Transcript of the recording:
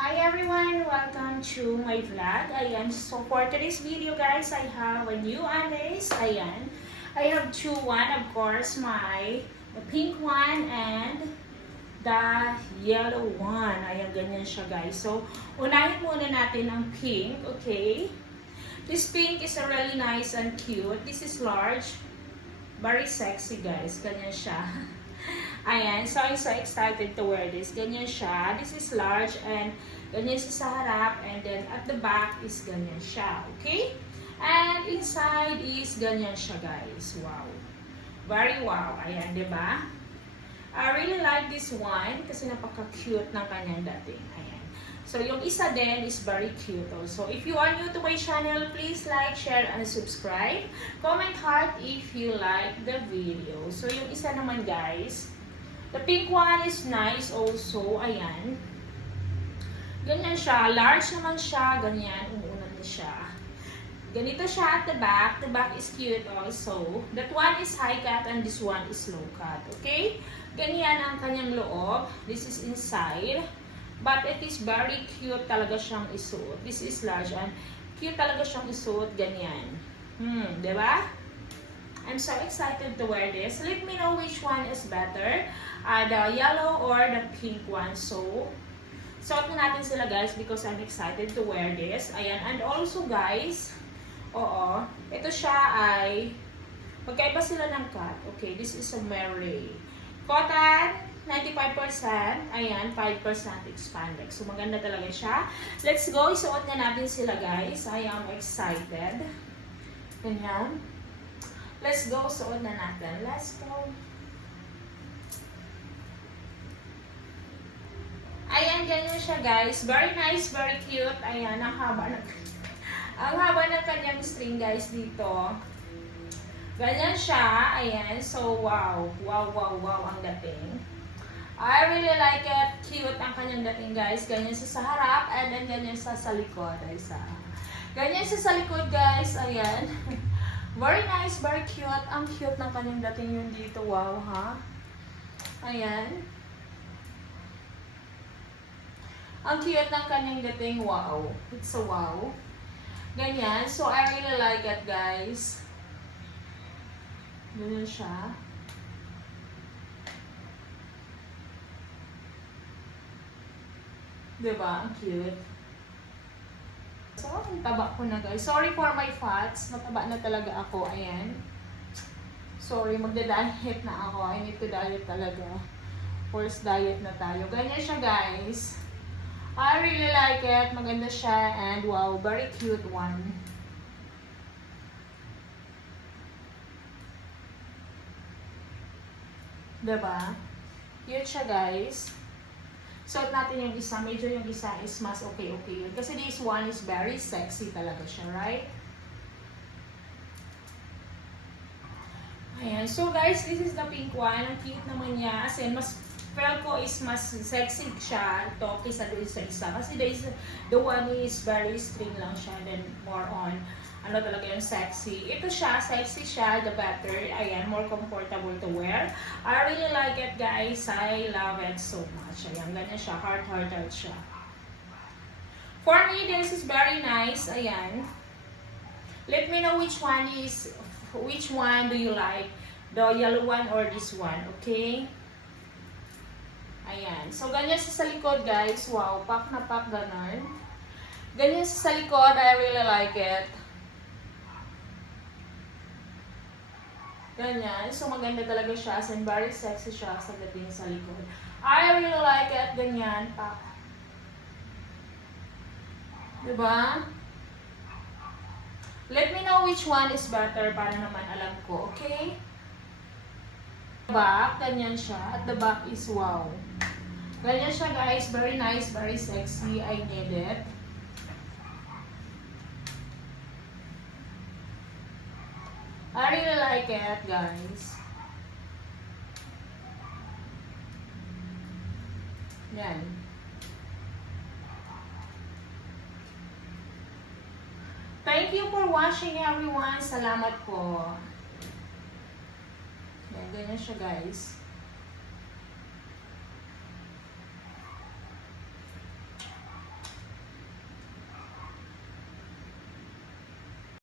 Hi everyone! Welcome to my vlog. Ayan, so for today's video guys, I have a new anis. Ayan, I have two. One, of course, the pink one and the yellow one. Ayan, ganyan siya guys. So, unahin muna natin ang pink, okay? This pink is a really nice and cute. This is large. Very sexy guys. Ganyan siya. Ayan, so I'm so excited to wear this. Ganyan siya. This is large and ganyan siya sa harap. And then at the back is ganyan siya. Okay? And inside is ganyan siya guys. Wow. Very wow. Ayan, diba? I really like this one kasi napaka-cute ng kanyang dating. Ayan. So yung isa din is very cute also. If you are new to my channel, please like, share, and subscribe. Comment heart if you like the video. So yung isa naman guys, the pink one is nice also. Ayan. Ganyan siya. Large naman siya. Ganyan. Umuunan na siya. Ganito siya at the back. The back is cute also. That one is high cut and this one is low cut. Okay? Ganyan ang kanyang loob. This is inside. But it is very cute talaga siyang isuot. This is large and cute talaga siyang isuot. Ganyan. Diba? I'm so excited to wear this. Let me know which one is better. The yellow or the pink one. So, suot na natin sila guys because I'm excited to wear this. Ayan. And also guys, ito siya ay, magkaiba sila ng cut. Okay, this is a Mary. Cotton, 95%. Ayan, 5% expandex. So, maganda talaga siya. Let's go. Isuot na natin sila guys. I am excited. Ganyan. Let's go. Suot na natin. Let's go. Ayan, ganyan siya guys. Very nice, very cute. Ayan, ang haba ng kanyang string guys dito. Ganyan siya. Ayan, so wow. Wow, wow, wow ang dating. I really like it. Cute ang kanyang dating guys. Ganyan siya sa harap and then ganyan siya sa likod. Ganyan siya sa likod guys. Ayan. Very nice, very cute. Ang cute ng kanyang dating yun dito. Wow, ha? Ayan. Ang cute ng kanyang dating. Wow. It's a wow. Ganyan. So, I really like it, guys. Ganyan siya. Diba? Ang cute. So, ang taba ko na, guys. Sorry for my fats. Mataba na talaga ako. Ayan. Sorry, magda-diet na ako. I need to diet talaga. Force diet na tayo. Ganyan siya, guys. I really like it. Maganda siya. And wow, very cute one. Diba? Cute siya, guys. Suot natin yung isa. Medyo yung isa is mas okay yun. Kasi this one is very sexy talaga siya, right? Ayan. So, guys, this is the pink one. Ang cute naman niya. As in, feel ko is mas sexy siya ito kaysa doon sa isa. Kasi the one is very string lang siya. Then more on, ano talaga yung sexy. Ito siya, sexy siya, the better. Ayan, more comfortable to wear. I really like it guys. I love it so much. Ayan, ganyan siya. Heart siya. For me, this is very nice. Ayan. Let me know which one do you like? The yellow one or this one, okay? Ayan. So, ganyan siya sa likod, guys. Wow. Pack na pack, ganun. Ganyan siya sa likod. I really like it. Ganyan. So, maganda talaga siya. As in, very sexy siya sa dating sa likod. I really like it. Ganyan. Pack. Diba? Let me know which one is better para naman alam ko. Okay? Back, ganyan siya. At the back is wow. Ganyan siya guys. Very nice, very sexy. I need it. I really like it, guys. Yan. Thank you for watching everyone. Salamat po. Ganyan siya guys.